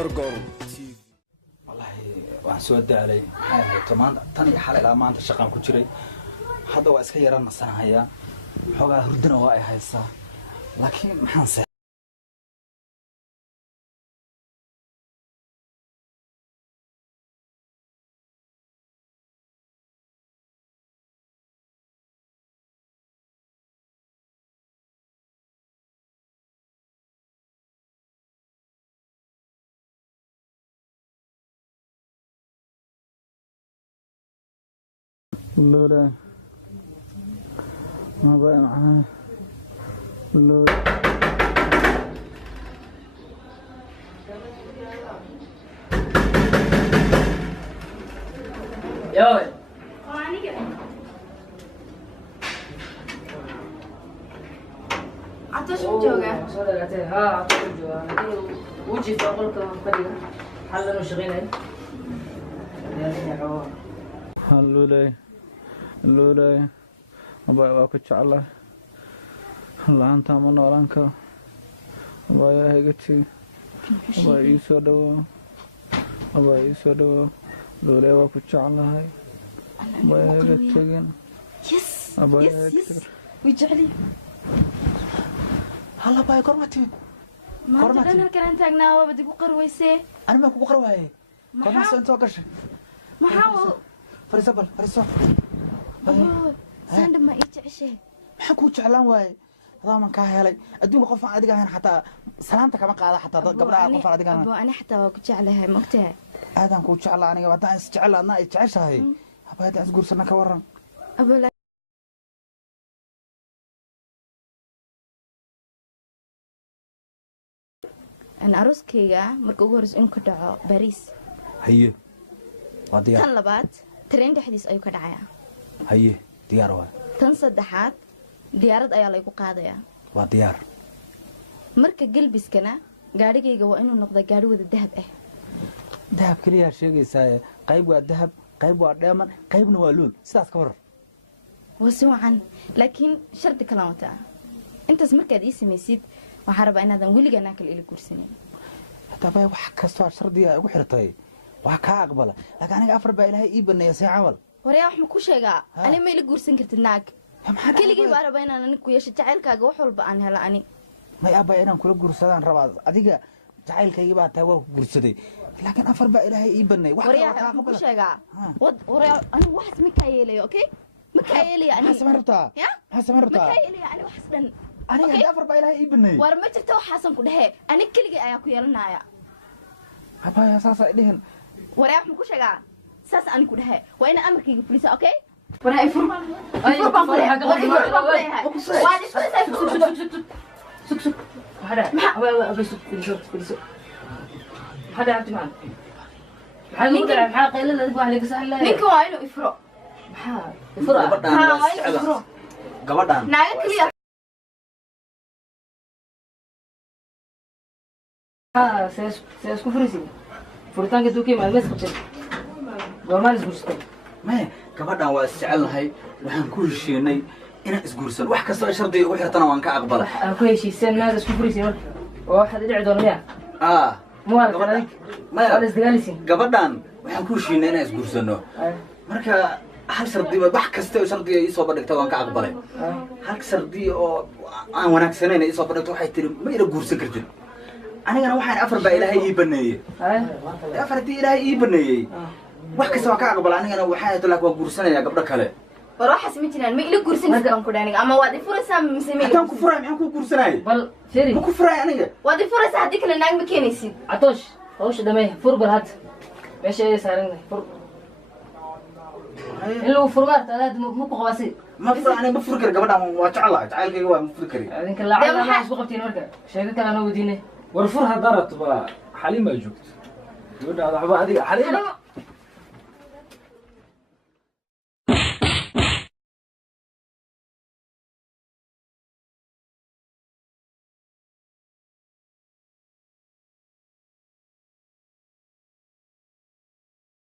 gorgor والله waan soo daalay tomaan tan iyo xalay la maanta shaqan ku jiray hadda waa iska yaraan nasanayaa xogaa hurdana waa ay haysaa laakiin maxaan لولا ما بقى معاه لولا يوي عطوش مجوغا ها عطوش مجوغا وجي فوق الفريق حلنا شغيلين لولا لولا أبغى أكل شعله الله أنت من ورانك أبغى هيك أبغى يسودو أبغى يسودو لولا أكل شعله هاي أبغى هيك تجين يس أبغى يس هيك يس ويجعلي هلا باي قرمتي ما أنت أنا كان تاجنا وبدي بقر ويسه أنا ما كوكر واي كم سنة توقش ما حاول فريسبل فريسو سند ما يتعشى maxaan ku jeclaan waaye adaaman kaa helay adduunka qof aan adiga ahayn xataa salaanta kama qaada xataa dad gabdhaha qof aan adiga ahayn أبو أنا حتى وكجعلها مقتها aadaan ku jeclaa aniga haddaan is jecel adna ay jeceshahay haba haddaan is guursana ka waran أبو لا أنا أروس كيجا مركوغورز إنك دعاء باريس haye waa diyaar تن لبات ترين حديث أيوك دعاء haye diyaar waay تن صدحات ديارد أيا ليكو قاضية waa diyaar marka galbiskana gaarigayga waa inuu noqdo gaari wada dahab ah dahab kaliya sheegaysaa qayb waa dahab qayb waa dheeman qaybna waa luul sidaas ka waran wasuucan laakiin shardi kala wata intaas markaad ii samaysid waxaan rabaa inaadan weligaa kale ila guursanin haddaba wax kastoo shardiga ugu xirtay waa kaa aqbala laakiin aniga afar baa ilaahay ii baneeya see camal waryaa wax ma ku sheegaa ani ma ila guursan kartid naag keligii baa rabaa inaan ani ku yeesho jacaylkaaga wax walba aan helo ani may abba inaan kula guursadaan rabaa adiga jacaylkaygii baa taa waa ku guursaday laakiin afar baa ilaahay ii baneey wax waryaa ma ku sheegaa waryaa anigu waxaas ma kaa yeelayo okay ma kaa yeelaya ani maxaa samayn rabtaa maxaa samayn ma rabtaa kaa yeelaya ani waxaas dhan aniga afar baa ilaahay ii baneey war ma jirto waxaasan ku dhehe ani keligii ayaa ku yeelanaya abaya saas ay dhihin waryaa wax ma ku sheegaa saas ani ku dhehe waa ina amarkayga fulisa okay ولا يفرق سك سك هذا بس بس هذا عبد معنا محل مقدر محل قيل له واحد يقصح له ninka waa inuu ifro محل يفرق gabadhaan naaga kaliya سيسكو فريسي فرتان كده كي ما مسكت وما نسكت maya gabadhaan waa is jecelnahay waxaan ku heshiinay inaan isguursan wax kastoo shardiga ugu xirtana waan ka aqbala ku heshiiseen maada isku furisi marka oo waxa dhici doona miya mu wala kale maya wala isdagaalisi gabadhaan waxaan ku heshiinay inaan isguursano marka hal shardiba wax kastoo shardiga ii soo bandhigta waan ka aqbalay hal shardi oo aan wanaagsanayn ii soo bandhigta waxay tiri ma ila guursan kartid anigana waxaan afar baa ilaahay ii baneeyey afar haddii ilaahay ii baneeyey wax kasta waan ka aqbala anigana waxaa hayto laakiin waan guursanayaa gabdho kale war waxaas ma jiraan ma ila guursan kartaan ku dhaaniga ama waad ifuraysaa mise ma haddaan ku furaay maxaan ku guursanayay bal firi ma ku furaay aniga waad ifuraysaa haddii kale naag ma keenaysid عطوش هوش دمي فور بالهات ماشي ايه سارني فور اللي فرمات هذا مو قواسي ما فر انا ما فرقر gabadhan waa jeclaa jacaylkayga waa ma furkari adinka lacag ma isku qabtiin marka sheego kale ana wadiine warfur hadarat ba xalima joogto gabadha waxba adiga xalima